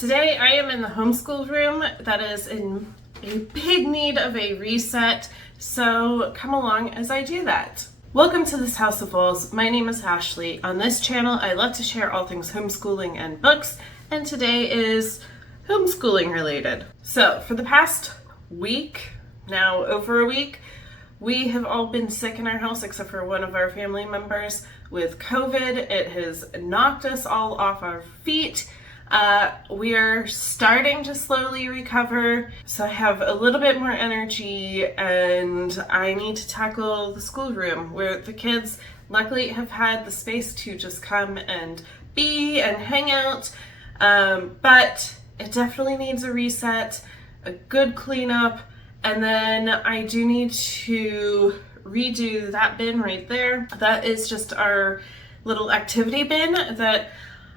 Today I am in the homeschool room that is in a big need of a reset, so come along as I do that. Welcome to this House of Wolves. My name is Ashley. On this channel I love to share all things homeschooling and books, and today is homeschooling related. So for the past week, now over a week, we have all been sick in our house except for one of our family members with COVID. It has knocked us all off our feet. We are starting to slowly recover, so I have a little bit more energy and I need to tackle the schoolroom where the kids luckily have had the space to just come and be and hang out, but it definitely needs a reset, a good cleanup, and then I do need to redo that bin right there. That is just our little activity bin that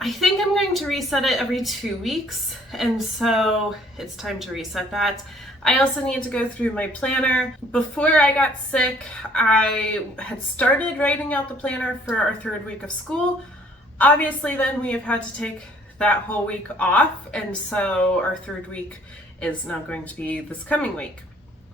I think I'm going to reset it every 2 weeks, and so it's time to reset that. I also need to go through my planner. Before I got sick, I had started writing out the planner for our third week of school. Obviously then we have had to take that whole week off, and so our third week is now going to be this coming week,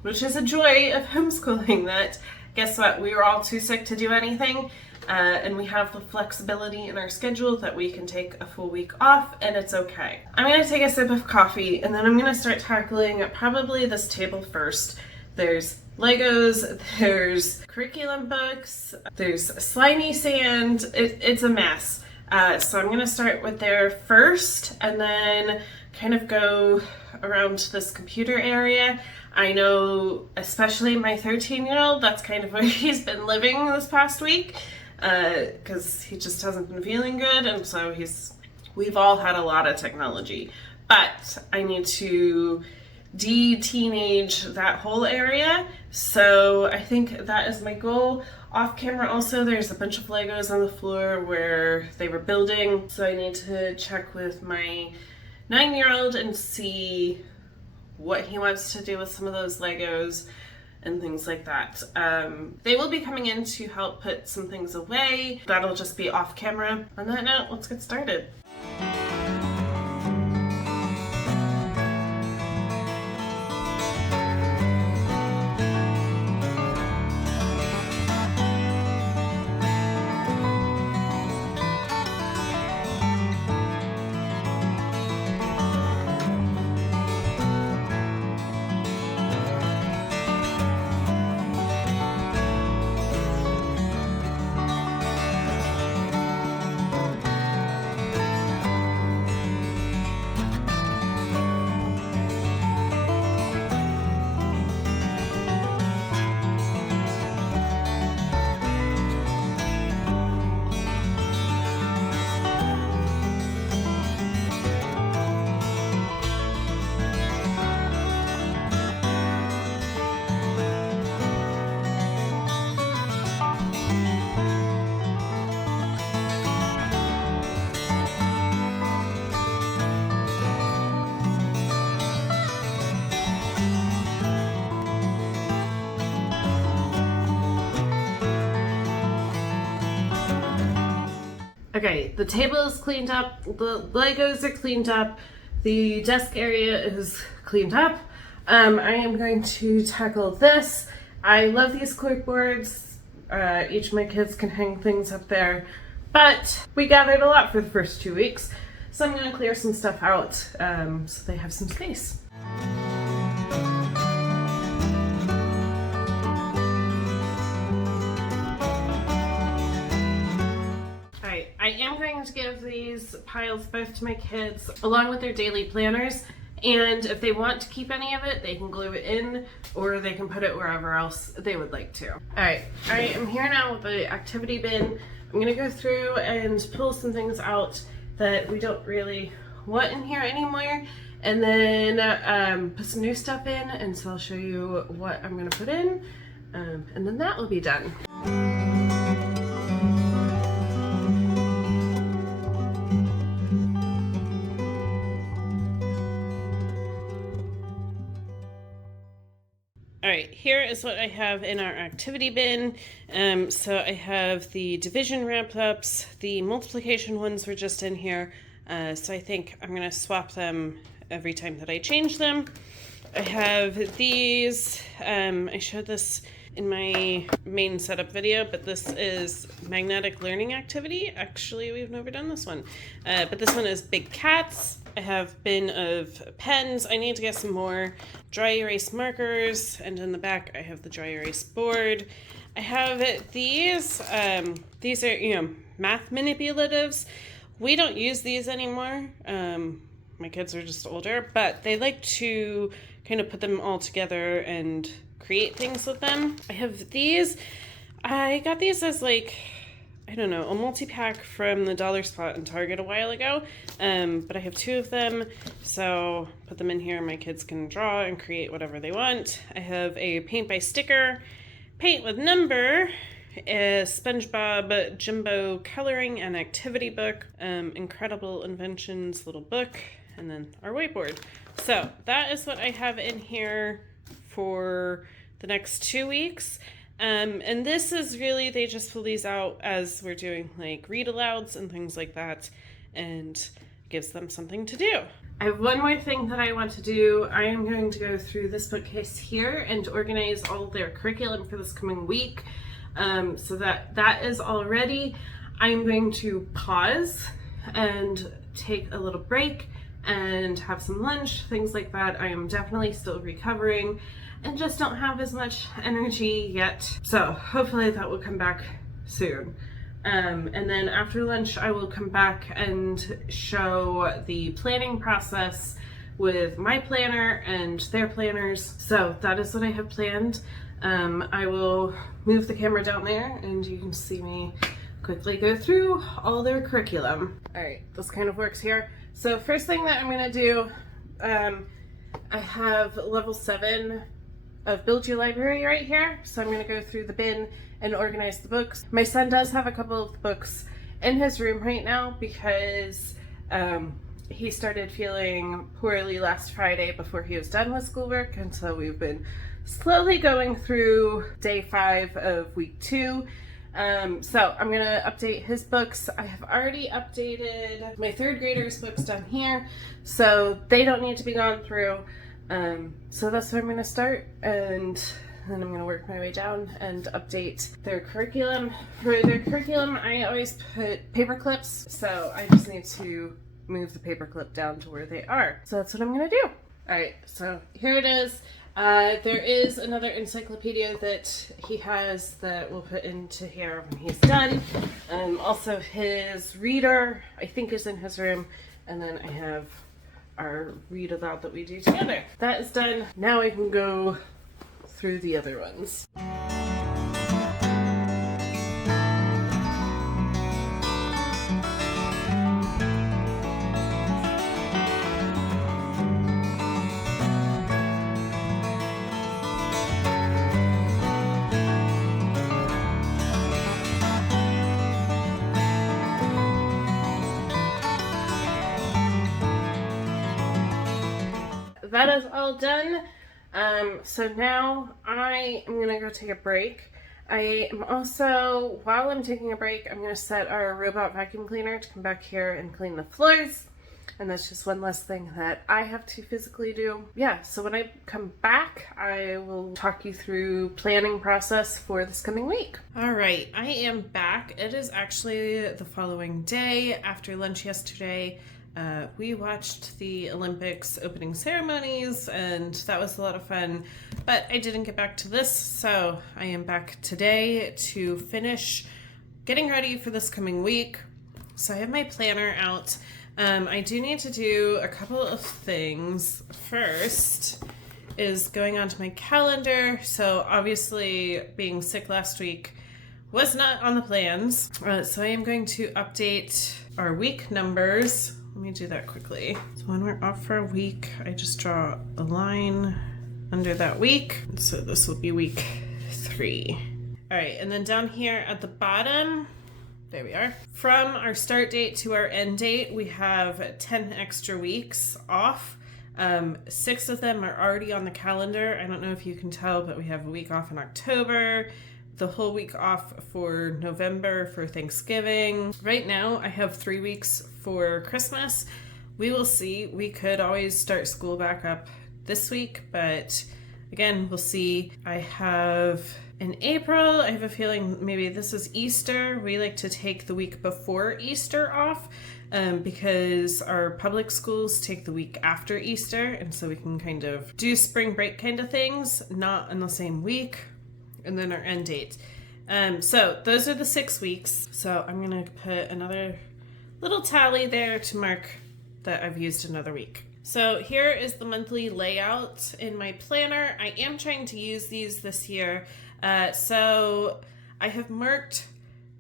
which is a joy of homeschooling that, guess what, we were all too sick to do anything. And we have the flexibility in our schedule that we can take a full week off, and it's okay. I'm going to take a sip of coffee and then I'm going to start tackling probably this table first. There's Legos, there's curriculum books, there's slimy sand. It's a mess. So I'm going to start with there first and then kind of go around this computer area. I know, especially my 13-year-old, that's kind of where he's been living this past week. Because he just hasn't been feeling good, and so we've all had a lot of technology, but I need to de-teenage that whole area, so I think that is my goal. Off camera also, there's a bunch of Legos on the floor where they were building, so I need to check with my 9-year-old and see what he wants to do with some of those Legos and things like that. They will be coming in to help put some things away. That'll just be off camera. On that note, let's get started. Okay, the table is cleaned up, the Legos are cleaned up, the desk area is cleaned up. I am going to tackle this. I love these corkboards. Each of my kids can hang things up there, but we gathered a lot for the first 2 weeks, so I'm going to clear some stuff out so they have some space. I am going to give these piles both to my kids along with their daily planners, and if they want to keep any of it, they can glue it in or they can put it wherever else they would like to. Alright, I am here now with the activity bin. I'm going to go through and pull some things out that we don't really want in here anymore, and then put some new stuff in, and so I'll show you what I'm going to put in, and then that will be done. Alright, here is what I have in our activity bin. So I have the division wrap-ups, the multiplication ones were just in here, So I think I'm going to swap them every time that I change them. I have these. I showed this in my main setup video, but this is magnetic learning activity. Actually, we've never done this one. But this one is big cats. I have bin of pens. I need to get some more dry erase markers, and in the back I have the dry erase board. I have these. These are, math manipulatives. We don't use these anymore. My kids are just older, but they like to kind of put them all together and create things with them. I have these. I got these as a multi-pack from the dollar spot in Target a while ago, but I have 2 of them, so put them in here. My kids can draw and create whatever they want. I have a paint by sticker, paint with number, a SpongeBob Jumbo coloring and activity book, Incredible Inventions little book, and then our whiteboard. So that is what I have in here for the next 2 weeks. And this is really, they just fill these out as we're doing read alouds and things like that, and gives them something to do. I have one more thing that I want to do. I am going to go through this bookcase here and organize all their curriculum for this coming week. So that is all ready. I'm going to pause and take a little break and have some lunch, things like that. I am definitely still recovering and just don't have as much energy yet. So hopefully that will come back soon. And then after lunch, I will come back and show the planning process with my planner and their planners. So that is what I have planned. I will move the camera down there and you can see me quickly go through all their curriculum. All right, this kind of works here. So first thing that I'm gonna do, I have level 7 of Build Your Library right here. So I'm going to go through the bin and organize the books. My son does have a couple of books in his room right now because he started feeling poorly last Friday before he was done with schoolwork, and so we've been slowly going through day 5 of week 2. So I'm going to update his books. I have already updated my 3rd graders' books down here, so they don't need to be gone through. So that's where I'm going to start, and then I'm going to work my way down and update their curriculum. For their curriculum, I always put paper clips, so I just need to move the paper clip down to where they are. So that's what I'm going to do. Alright, so here it is. There is another encyclopedia that he has that we'll put into here when he's done. Also his reader, I think, is in his room, and then I have our read aloud that we do together. That is done. Now I can go through the other ones. That is all done. So now I am gonna go take a break. I am also, while I'm taking a break, I'm gonna set our robot vacuum cleaner to come back here and clean the floors. And that's just one less thing that I have to physically do. Yeah, so when I come back, I will talk you through planning process for this coming week. All right, I am back. It is actually the following day after lunch yesterday. We watched the Olympics opening ceremonies, and that was a lot of fun, but I didn't get back to this, so I am back today to finish getting ready for this coming week. So I have my planner out. I do need to do a couple of things. First is going onto my calendar. So obviously being sick last week was not on the plans. So I am going to update our week numbers. Let me do that quickly. So when we're off for a week, I just draw a line under that week. So this will be week 3. All right, and then down here at the bottom, there we are. From our start date to our end date, we have 10 extra weeks off. 6 of them are already on the calendar. I don't know if you can tell, but we have a week off in October, the whole week off for November for Thanksgiving. Right now, I have 3 weeks for Christmas. We will see. We could always start school back up this week, but again, we'll see. I have in April, I have a feeling maybe this is Easter. We like to take the week before Easter off because our public schools take the week after Easter, and so we can kind of do spring break kind of things, not in the same week, and then our end date. So those are the 6 weeks. So I'm going to put another little tally there to mark that I've used another week. So here is the monthly layout in my planner. I am trying to use these this year. So I have marked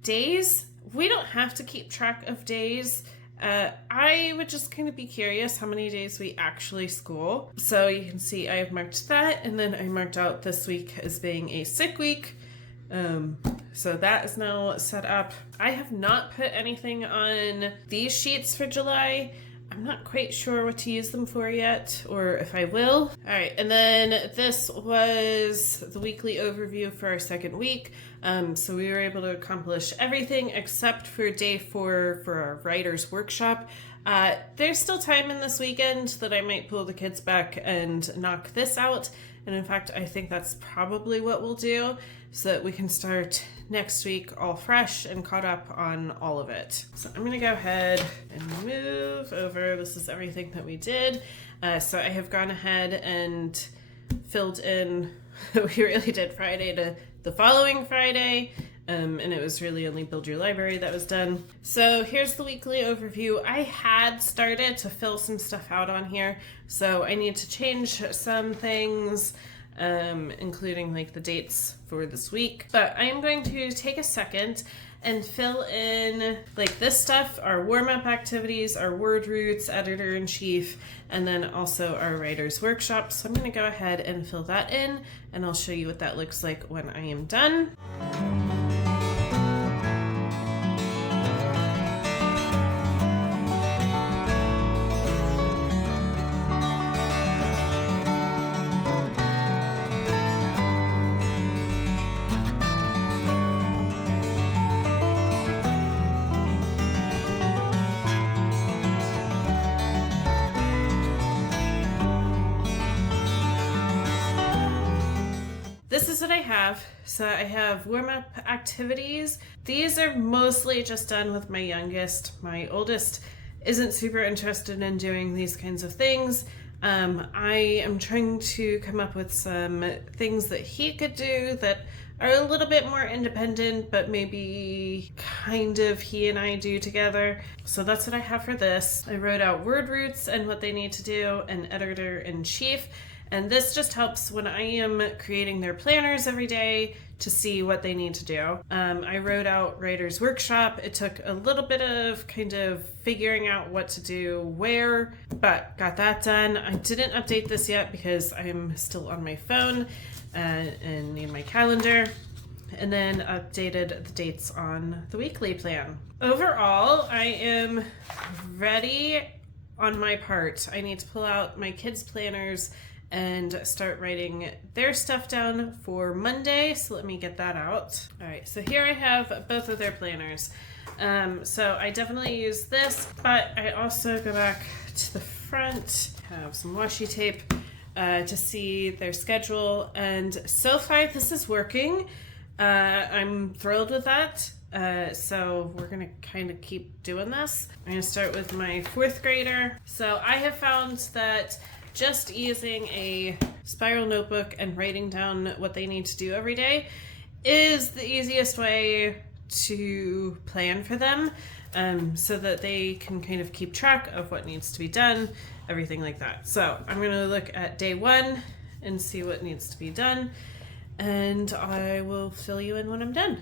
days. We don't have to keep track of days. I would just kind of be curious how many days we actually school. So you can see I have marked that, and then I marked out this week as being a sick week. So that is now set up. I have not put anything on these sheets for July. I'm not quite sure what to use them for yet, or if I will. All right, and then this was the weekly overview for our second week. So we were able to accomplish everything except for day 4 for our writer's workshop. There's still time in this weekend that I might pull the kids back and knock this out. And in fact, I think that's probably what we'll do so that we can start next week all fresh and caught up on all of it. So I'm going to go ahead and move over. This is everything that we did. So I have gone ahead and filled in what we really did Friday to the following Friday. And it was really only Build Your Library that was done. So here's the weekly overview. I had started to fill some stuff out on here, so I need to change some things, including like the dates for this week. But I am going to take a second and fill in like this stuff, our warm-up activities, our word roots, editor-in-chief, and then also our writer's workshop. So I'm going to go ahead and fill that in, and I'll show you what that looks like when I am done. This is what I have. So I have warm-up activities. These are mostly just done with my youngest. My oldest isn't super interested in doing these kinds of things. I am trying to come up with some things that he could do that are a little bit more independent, but maybe kind of he and I do together. So that's what I have for this. I wrote out word roots and what they need to do, and editor-in-chief. And this just helps when I am creating their planners every day to see what they need to do. I wrote out writer's workshop. It took a little bit of kind of figuring out what to do where, but got that done. I didn't update this yet because I'm still on my phone and in my calendar. And then updated the dates on the weekly plan. Overall, I am ready on my part. I need to pull out my kids' planners and start writing their stuff down for Monday. So let me get that out. All right, so here I have both of their planners. So I definitely use this, but I also go back to the front, have some washi tape to see their schedule. And so far this is working. I'm thrilled with that. So we're gonna kind of keep doing this. I'm gonna start with my 4th grader. So I have found that just using a spiral notebook and writing down what they need to do every day is the easiest way to plan for them, so that they can kind of keep track of what needs to be done, everything like that. So I'm going to look at day 1 and see what needs to be done, and I will fill you in when I'm done.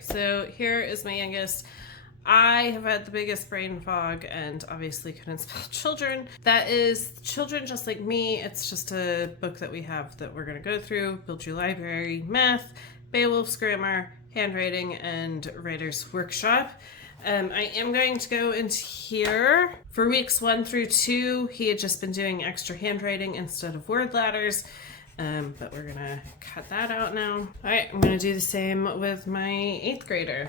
So here is my youngest. I have had the biggest brain fog and obviously couldn't spell children. That is Children Just Like Me. It's just a book that we have that we're going to go through. Build Your Library, math, Beowulf's grammar, handwriting, and writer's workshop. I am going to go into here. For weeks 1 through 2, he had just been doing extra handwriting instead of word ladders. But we're gonna cut that out now. All right, I'm gonna do the same with my 8th grader.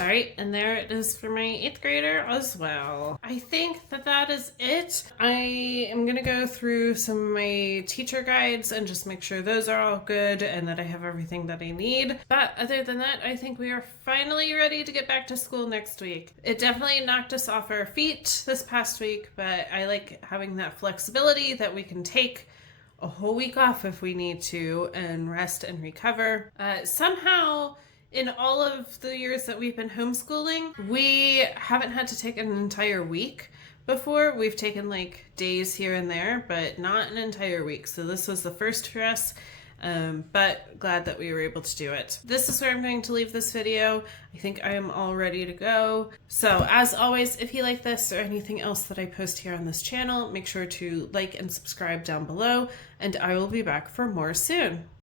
Alright, and there it is for my 8th grader as well. I think that is it. I am going to go through some of my teacher guides and just make sure those are all good and that I have everything that I need. But other than that, I think we are finally ready to get back to school next week. It definitely knocked us off our feet this past week, but I like having that flexibility that we can take a whole week off if we need to and rest and recover. Somehow, in all of the years that we've been homeschooling, we haven't had to take an entire week before. We've taken like days here and there, but not an entire week. So this was the first for us, but glad that we were able to do it. This is where I'm going to leave this video. I think I am all ready to go. So as always, if you like this or anything else that I post here on this channel, make sure to like and subscribe down below, and I will be back for more soon.